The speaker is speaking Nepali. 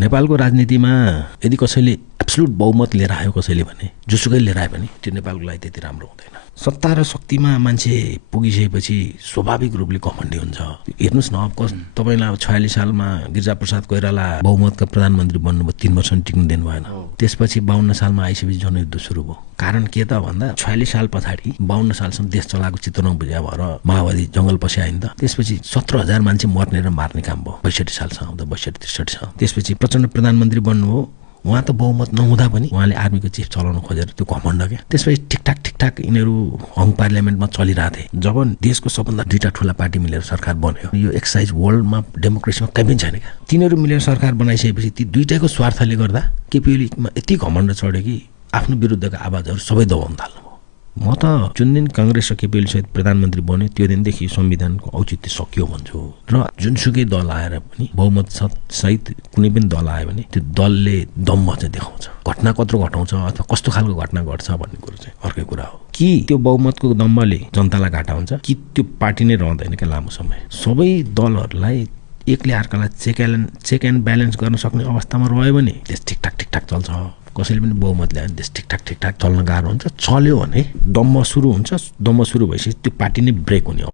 नेपालको राजनीतिमा यदि कसैले एब्सोल्युट बहुमत लिएर आयो कसैले भने जोसुकै लिएर आयो भने त्यो नेपालको लागि त्यति राम्रो हुँदैन। सत्ता र शक्तिमा मान्छे पुगिसकेपछि स्वाभाविक रूपले घमण्डी हुन्छ। हेर्नुहोस् न, अब तपाईँलाई अब 46 सालमा गिरिजाप्रसाद कोइराला बहुमतका प्रधानमन्त्री बन्नुभयो, 3 वर्ष टिक्नु दिनु भएन। त्यसपछि 52 सालमा आइसकेपछि जनयुद्ध सुरु भयो। कारण के त भन्दा 46 साल पछाडि 52 सालसम्म देश चलाएको चित्र नबुझ्या भएर माओवादी जङ्गल पस्यायो नि त। त्यसपछि 17,000 मान्छे मर्ने र मार्ने काम भयो 62 सालसम्म आउँदा, 62-63 साल। त्यसपछि प्रचण्ड प्रधानमन्त्री बन्नुभयो। उहाँ त बहुमत नहुँदा पनि उहाँले आर्मीको चिफ चलाउन खोजेर त्यो घमण्ड क्या। त्यसपछि ठिकठाक यिनीहरू हङ पार्लियामेन्टमा चलिरहेथे। जब देशको सबभन्दा 2टा ठुला पार्टी मिलेर सरकार बन्यो, यो एक्सर्साइज वर्ल्डमा डेमोक्रेसीमा कहीँ पनि छैन क्या। तिनीहरू मिलेर सरकार बनाइसकेपछि ती दुईटैको स्वार्थले गर्दा केपी ओलीमा यति घमण्ड चढ्यो कि आफ्नो विरुद्धका आवाजहरू सबै दबाउन थाल्नुभयो। म त जुन दिन काङ्ग्रेस र केपी ओली सहित प्रधानमन्त्री बन्यो त्यो दिनदेखि संविधानको औचित्य सकियो भन्छु। र जुनसुकै दल आएर पनि बहुमत सहित कुनै पनि दल आयो भने त्यो दलले दम्म चाहिँ देखाउँछ, घटना कत्रो घटाउँछ अथवा कस्तो खालको घटना घट्छ भन्ने कुरो चाहिँ अर्कै कुरा हो। कि त्यो बहुमतको दम्बले जनतालाई घाटा हुन्छ कि त्यो पार्टी नै रहँदैन क्या लामो समय। सबै दलहरूलाई एकले अर्कालाई चेक एन्ड ब्यालेन्स गर्न सक्ने अवस्थामा रह्यो भने देश ठिकठाक चल्छ। कसैले पनि बहुमत ल्यायो भने देश ठिकठाक चल्न गाह्रो हुन्छ। चल्यो भने दम्म सुरु हुन्छ, दम्म सुरु भएपछि त्यो पार्टी नै ब्रेक हुने हो।